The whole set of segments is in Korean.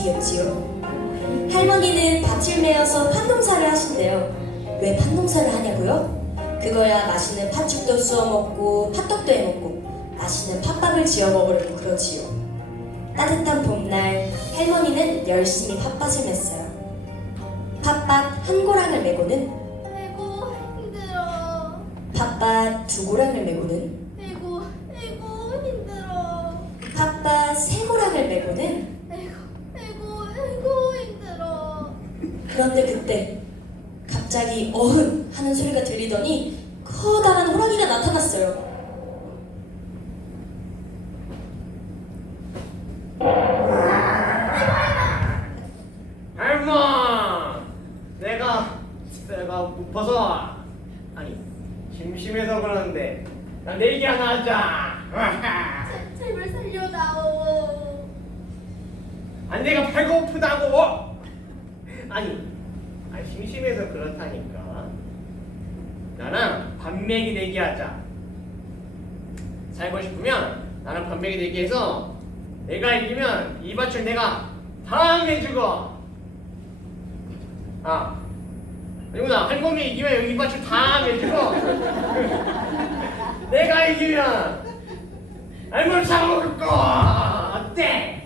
맛집이었지요. 할머니는 밭을 메어서 팥농사를 하신대요. 왜 팥농사를 하냐고요? 그거야 맛있는 팥죽도 쑤어 먹고 팥떡도 해 먹고 맛있는 팥밥을 지어 먹으려고 그러지요. 따뜻한 봄날 할머니는 열심히 팥밭을 맸어요. 팥밭 한 고랑을 메고는 아이고 힘들어. 팥밭 두 고랑을 메고는 아이고 아이고 힘들어. 팥밭 세 고랑을 메고는 그런데 그때 갑자기 어흥 하는 소리가 들리더니 커다란 호랑이가 나타났어요. 할머 내가 내가 고파서 아니 심심해서 그러는데 나 내기 하나 하자 제- 제발 살려다오. 아니 내가 배고프다고 아니 심심해서 그렇다니까. 나랑 반매기 내기 하자. 살고 싶으면 나랑 반매기 내기해서 내가 이기면 이 밭을 내가 다 해주고. 아 그리고나 할머니 이기면 여기 이 밭을 다 해주고. 내가 이기면 할머니 잡아먹을 거 어때?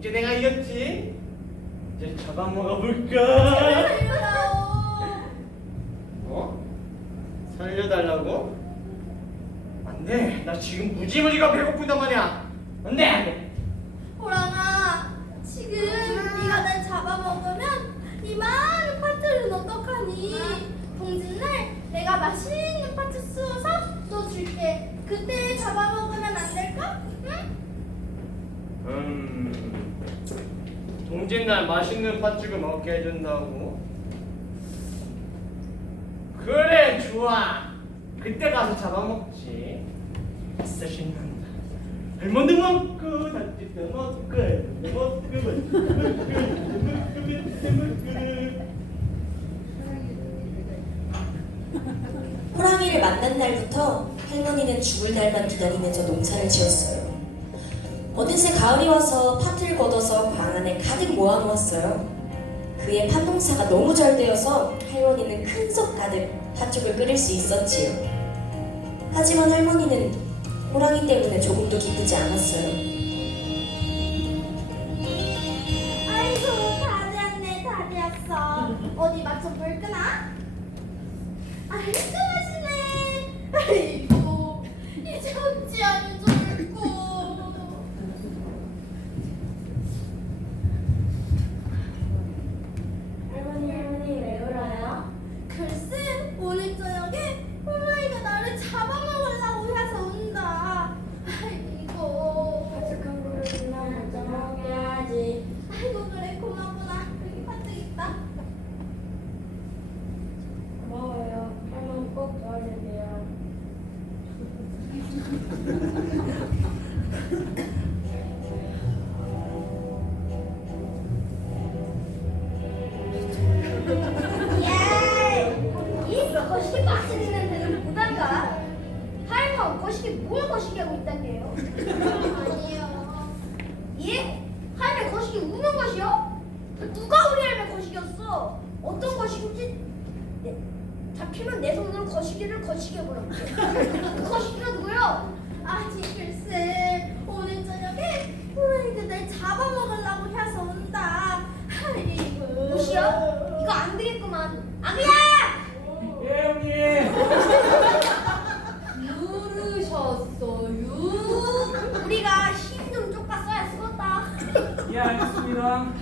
이제 내가 이겼지 이제 잡아먹어 제발 볼까 살려다오. 어? 살려달라고? 안 돼. 나 지금 무지무지가 배고프단 말이야. 안 돼, 안 돼. 호랑아, 지금 네가 날 잡아먹으면 이 많은 파트를 어떡하니? 동짓날 내가 맛있는 파트 쑤어서 너 줄게. 그때 잡아먹으면 안 될까? 응? 음. 동짓날 맛있는 팥죽을 먹게 해준다고? 그래, 좋아. 그때 가서 잡아먹지. 진짜 신난다. 할머니 먹고, 다치도 먹고, 할머니 먹고, 먹고, 먹고, 먹고, 먹고. 호랑이를 만난 날부터 할머니는 죽을 날만 기다리면서 농사를 지었어요. 어느새 가을이 와서 팥을 걷어서 광 안에 가득 모아놓았어요. 그의 팥농사가 너무 잘 되어서 할머니는 큰속 가득 팥죽을 끓일 수 있었지요. 하지만 할머니는 호랑이 때문에 조금도 기쁘지 않았어요. 아이고 다 되었네 다 되었어. 어디 맛 좀 볼까나? 아이고 맛있 우는 것이요? 누가 우리 할매 거시기였어? 어떤 거시기지? 네, 잡히면 내 손으로 거시기를 거시기 해보라고요. 그 거시기가 누구요? 아니 글쎄 오늘 저녁에 호랑이가 날 잡아먹으려고 해서 온다. 아이고. 무시야? 이거 안 되겠구만. 아기야! 예, 형님. 누르셨어요? 우리가 예, 알겠습니다.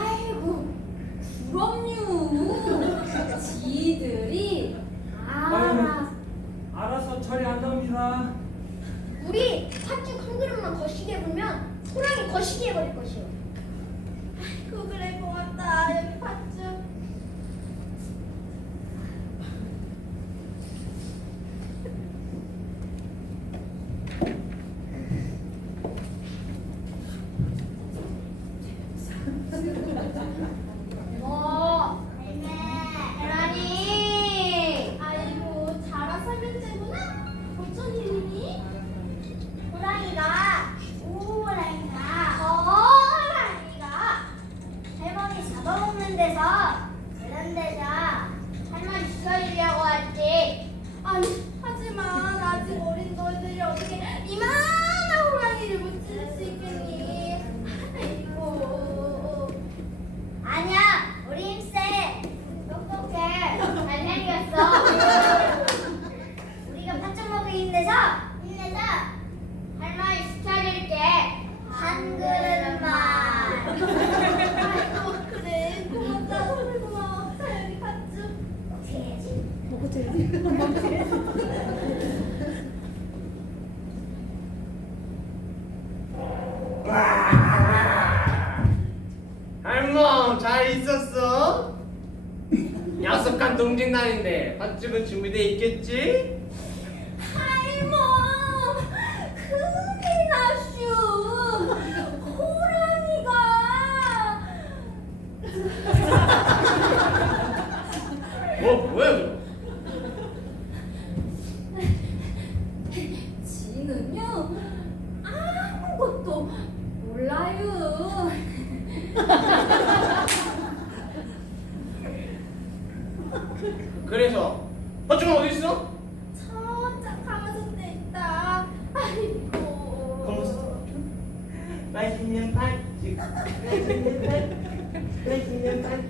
아이고, 그럼요. 지들이 알아. 알아서 처리한답니다. 우리 팥죽 한 그릇만 거시게 보면 호랑이 거시게 해버릴 것이오. 아이고 그래 고맙다 여기 팥죽. 할멈 잘 있었어? 약속한 동진날인데 밥집은 준비돼 있겠지? 할머 큰일 났슈 호랑이가 뭐 뭐야 Lagi nyantai.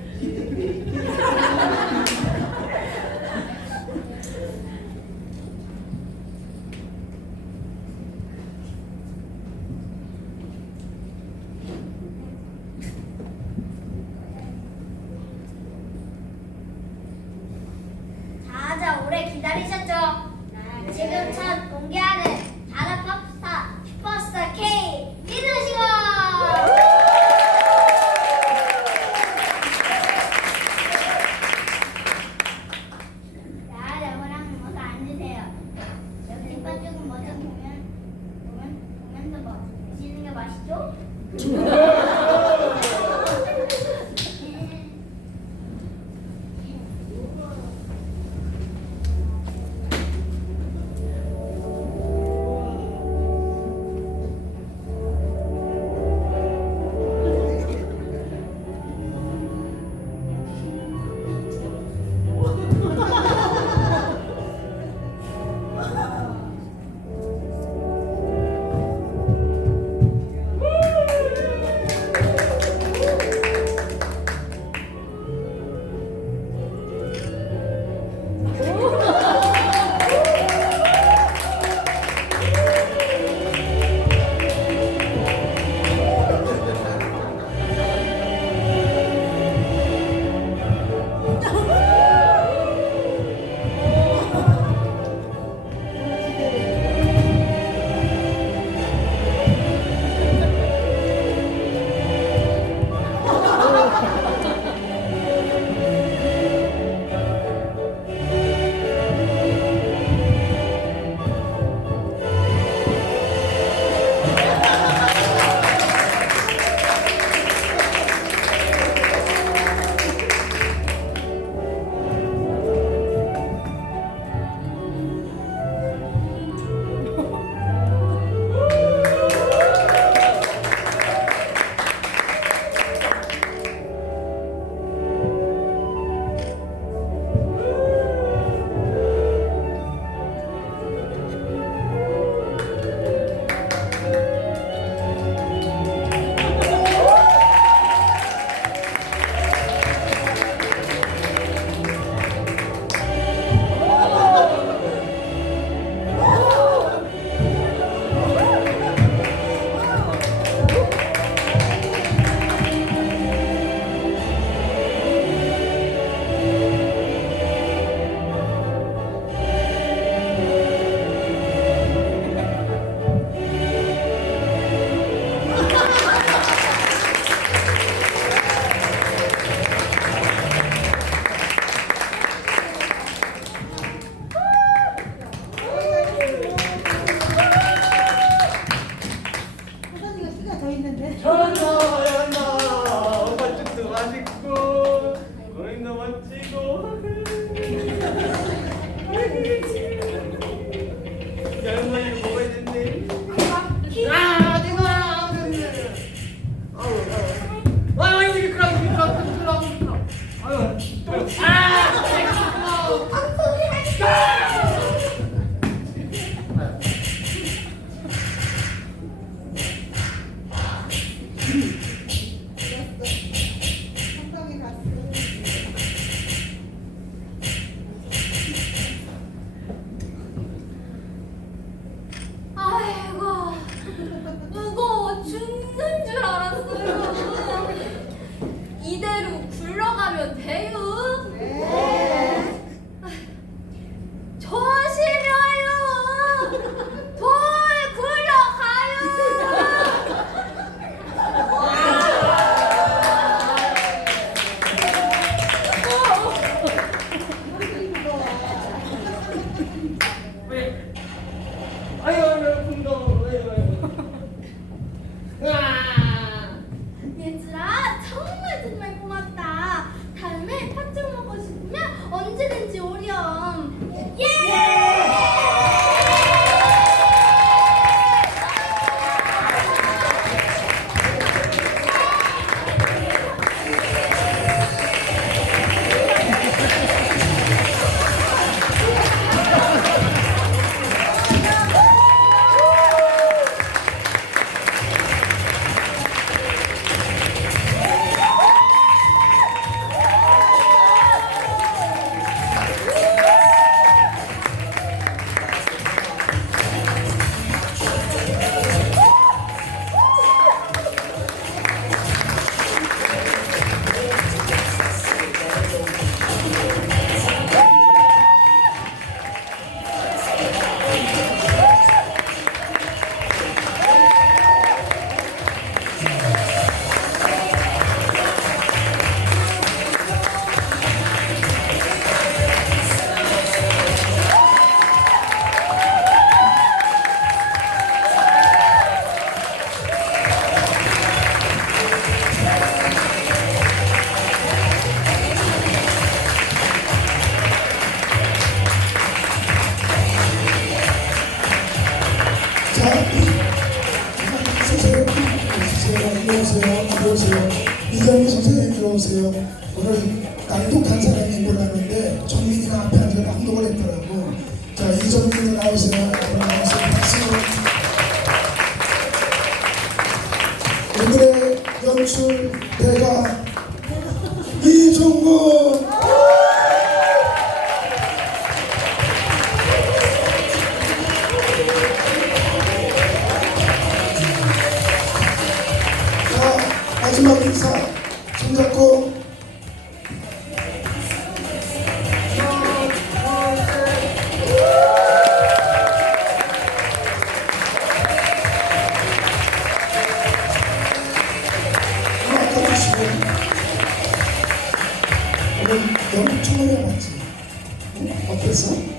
Turn. 很久 이 자리에 선생님 들어오세요. 오늘 낭독한 사람이 인도하는데 정민이가 앞에 앉아 낭독을 했더라고. 자, 이정민이 나오세요. 나오세요. 박수. 오늘의 연출 대가 이종국. His.